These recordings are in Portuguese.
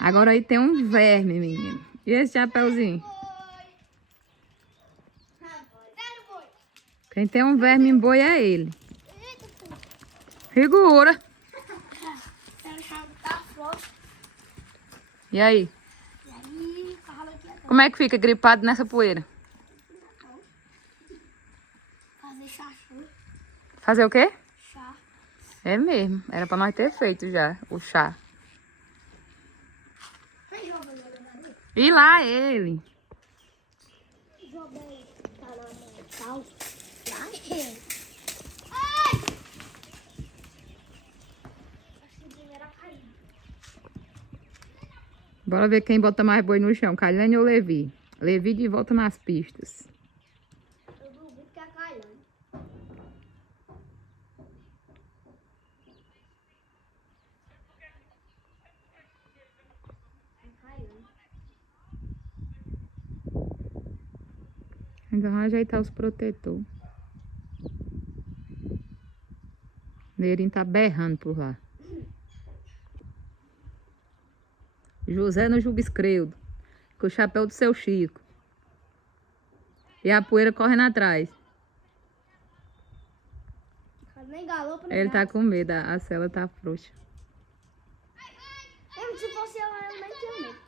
Agora aí tem um verme, menino. E esse chapeuzinho? Quem tem um verme em boi é ele. Segura. E aí? Como é que fica gripado nessa poeira? Fazer chá. Fazer o quê? Chá. É mesmo. Era pra nós ter feito já o chá. E lá ele. Joguei para o tal. Bora ver quem bota mais boi no chão, Kailane ou Levi? Levi de volta nas pistas. Eu duvido que é a Kailane. Ainda vamos ajeitar os protetores. Neirinho tá berrando por lá. José no Jubescreudo, com o chapéu do seu Chico. E a poeira correndo atrás. Nem galopa, nem Ele tá nada. com medo, a cela tá frouxa. Mesmo se fosse eu nem tinha medo.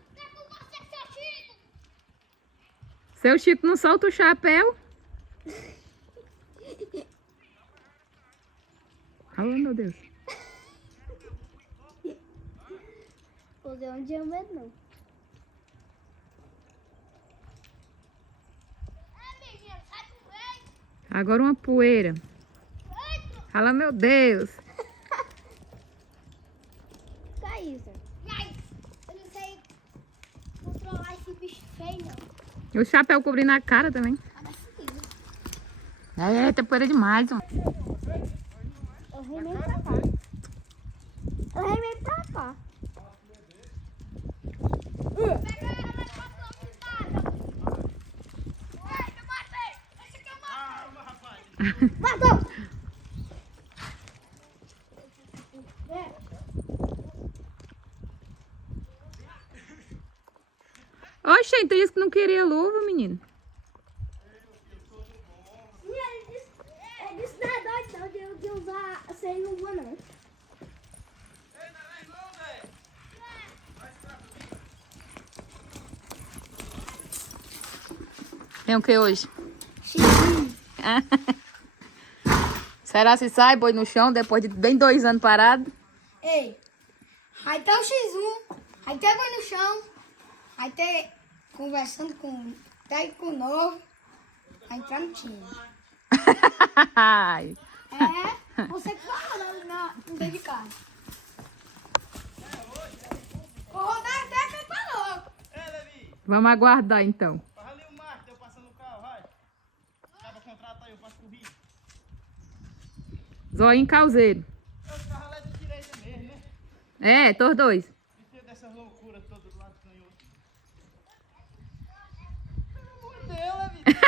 Seu Chico não solta o chapéu? Alô, meu Deus. Pois eu não tinha medo, não. Agora uma poeira. Fala, meu Deus. Caísa. Eu não sei controlar esse bicho feio, não. O chapéu cobrindo a cara também. Parece isso. Eita, poeira demais, ó. Eu remei pra cá. Eu remei pra cá. Matou! Oxe, então disse que não queria luva, menino. Ele disse não é doido não de usar sem luva, não. Tem o que hoje? Será se sai boi no chão depois de bem 2 anos parado? Ei, aí tá o X1, aí tá boi no chão, aí tá conversando com técnico novo, aí entrar no time. Ai. É, você que fala não dentro de casa. O Rodário até que tá louco. Vamos aguardar então. Faz ali o Marco, eu passando o carro, vai. Acaba contratar aí, eu faço corrida. Zóio calzeiro. Os carros lá de direita mesmo, né? É, todos dois. E dessas loucuras todas do lado canhoto. Pelo amor de Deus, né, vida?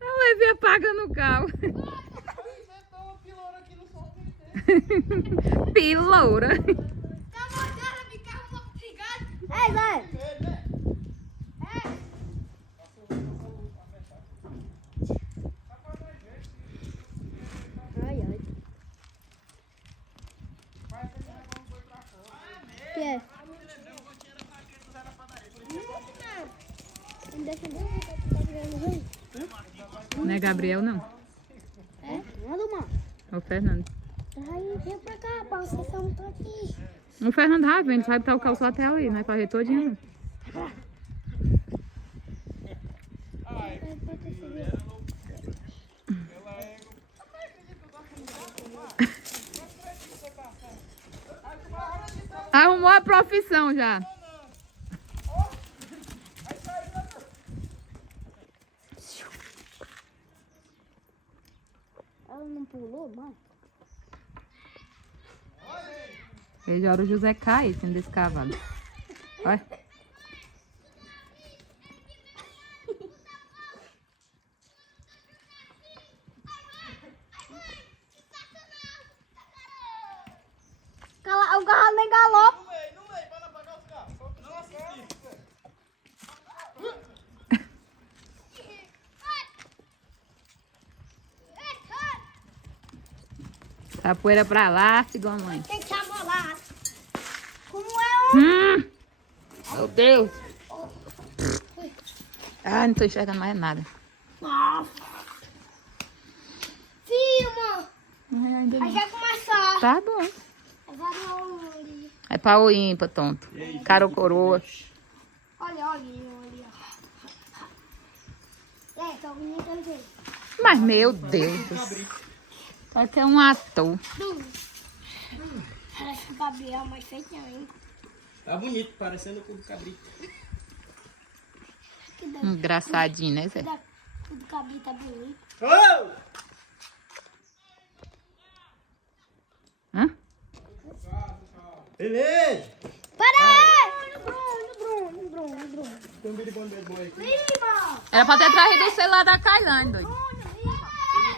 Eu levei apagando o carro. Inventou uma piloura aqui no sol inteiro. Piloura. Tá mandando ficar um obrigado. Ei, vai. Ele, né? Ai, ai. Que é? Não deixa nem ver que tá virando rei. Não é Gabriel, não. É? Manda uma. É o Fernando. Aí, vem pra cá, pra vocês estão aqui. O Fernando vai vendo, vai botar o calço até ali, não é fazer todinho. Arrumou a profissão já. Ela não pulou, mãe? Veja a hora o José cai em cima desse cavalo. Olha. O carro nem galopa. No meio, Tá a poeira pra lá, filho da mãe. Tem que amolar. Como é o... Meu Deus. Ah, não tô enxergando mais nada. Filma. Ai, ainda Aí não. já começar. Tá bom. Olha, É pau ou ímpar, tonto. Cara ou coroa. olha. É, tá bonito também. Mas, meu Deus do céu. Tá que é um ator. Parece que o Gabriel é mais feitinho, hein? Tá bonito, parecendo com o cabrito. Que Engraçadinho, né, Zé? o do cabrito tá bonito. Oh! Hã? Beleza! Para! No Bruno. Tem um biribão de boy aqui. Viva! Era pra ter trazido o celular da Kailane, doido.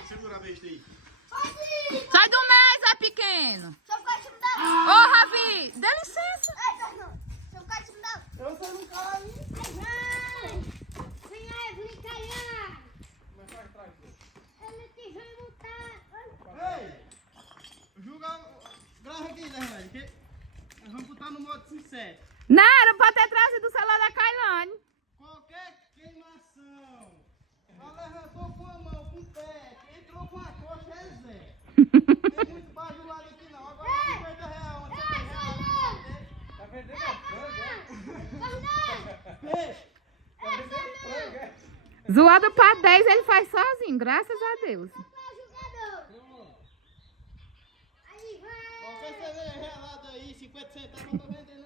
Segura a besta aí. Sai do mês, é pequeno. Só ficar te mudando. Ô, Ravi, dê licença. Só ficar te mudando. Eu sou um cara aí. Vem aí, vem cá. Mas vai atrás. Ele te vai lutar. Ei! Julga. Grava aqui, né, velho? Que nós vamos botar no modo sincero. Não, era pra ter trazido o celular da Kailane. Qualquer queimação. Ela levantou com a mão, com o pé, entrou com a coxa, é Zé. Tem muito bajulado aqui não. Agora R$50. Onde você tem? Tá vendendo frango, é? Zoado pra 10 ele faz sozinho, graças a Deus. Qualquer cerveja gelada aí, 50 centavos, eu tô vendendo.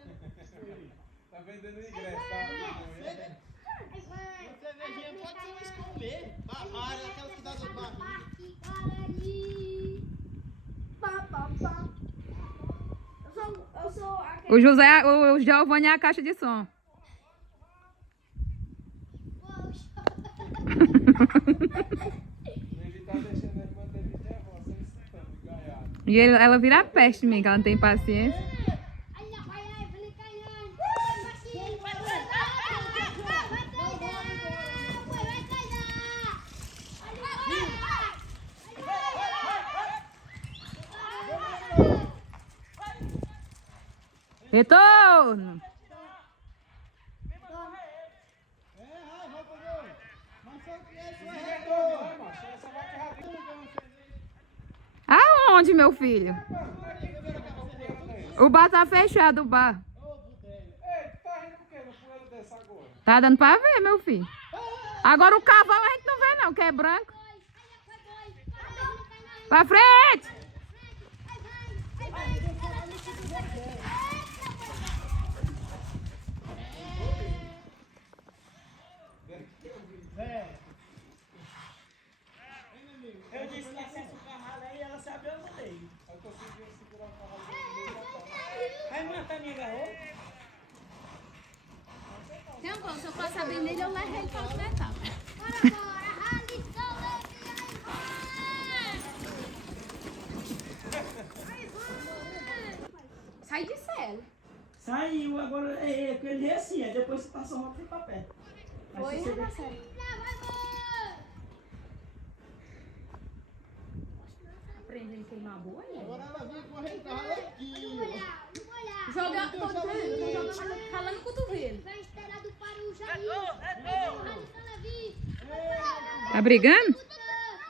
Tá vendendo ingresso, tá? Cervejinha pode ser uma escolher. Bavária, aquela que dá dor de barriga. Eu sou O José, o Giovanni é a caixa de som. E ela vira a peste em mim, que ela não tem paciência. Retorno! Aonde, meu filho? O bar tá fechado, o bar. Tá dando pra ver, meu filho. Agora o cavalo a gente não vê não, que é branco. Pra frente! Eu disse que acessa o cavalo aí, ela sabe onde eu dei. Eu consegui segurar o cavalo. Vai matar minha garota? Então, se eu passar bem nele, eu levo ele para o metal. Sai de cela. Saiu, agora ele é assim, aí depois você passa uma para perto. Foi, Marcelo. Aprende ele queimar boa, né? Agora ela vem correndo com o cavalo aqui. Joga, tô dizendo, joga ralando o cotovelo. Tá brigando?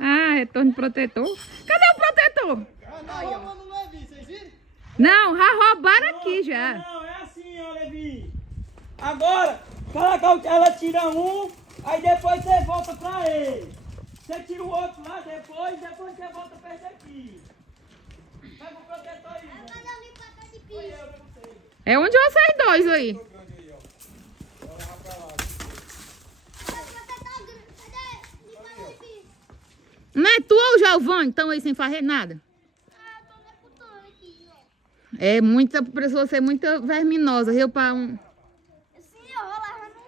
Ah, retorno protetor. Cadê o protetor? Ah, não, não é vi, vocês viram? Não, já roubaram aqui já. Não, é assim, ó, Levi. Agora, ela tira um, aí depois você volta pra ele. Você tira o outro lá, depois você volta pra esse aqui. Pega o protetor aí. É onde vocês dois aí? Não é tu ou o Giovanni? Estão aí sem fazer nada? É muita pessoa ser muito verminosa, viu? Pra um...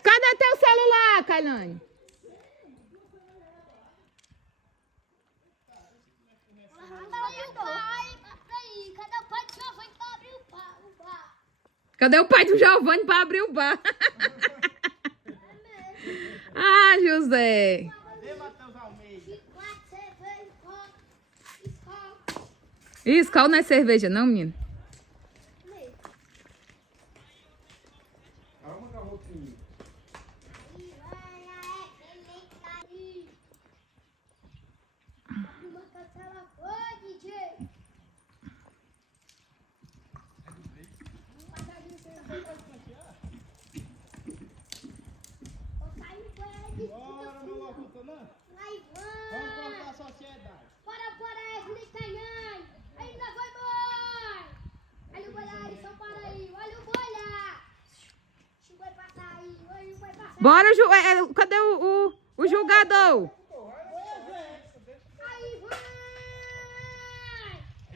Cadê teu celular, Kailane? Cadê o pai do Giovanni pra abrir o bar? Ah, José. Cadê Matheus Almeida? Isso, cal não é cerveja, não, menino? Calma, garrotinho. Bora, meu louco, não? Vamos cortar a sociedade. Bora, Eslicanhães! Ainda vai, boi! Olha o boi lá, eles são para aí, olha o boi lá! O boi passar aí, olha o boi passar aí! Bora, cadê o julgador? Aí vai!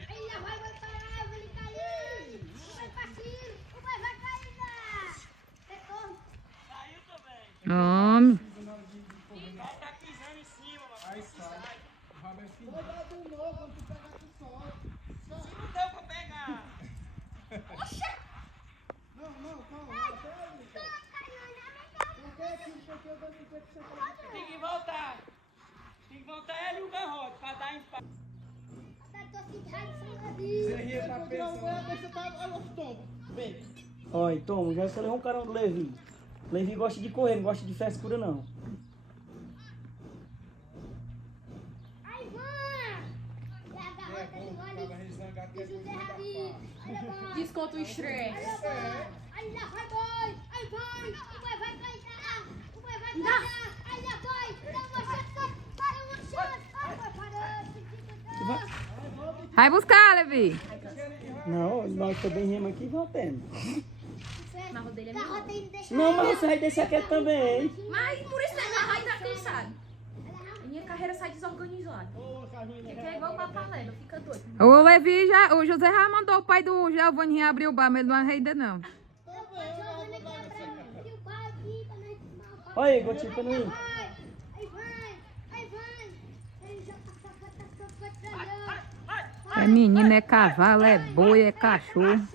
Ainda vai parar, vai cair! O boi passinho, o boi vai cair lá! Retorno! Saiu também. Homem. Tá pisando em cima, mano. Aí sai. Vai dar de novo quando tu pegar tu solta. Se não deu pra pegar. Não, calma. Porque aqui eu dou 50% Tem que voltar. Tem que voltar ele e o garrote pra dar empate. Você ria pra pensar. Você tá... Olha os tombos. Vem. Olha, Tom, já você levou um carão do Levi. Levi gosta de correr, não gosta de frescura, não. Aí vai! É a garota do Vale! Desconta o estresse. Ainda vai, boi! Aí vai! O boi vai cair! O boi vai cair! Ainda vai! Dá uma chance! Para uma chance! Ai, vai parando! Vai buscar, Levi. Não, nós também remos aqui e voltemos. Mas o dele é Garota melhor. aí, deixa Não, mas você vai descer aqui também. Mas por isso é mais raiz tá cansado. Minha carreira sai desorganizada. Porque é igual pra palena, fica doido. O Levi o José já mandou o pai do Giovanni abrir o bar, mas ele não arreida, não. Olha aí, Gotinho, pra não ir. Aí vai! Ele já passou. É menino, é cavalo, é boi, é cachorro.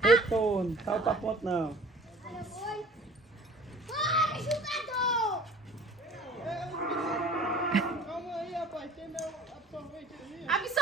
Retorno, caiu pra ponto não. Bora, jogador! Calma aí, rapaz. Tem meu absorvente ali. Absorve!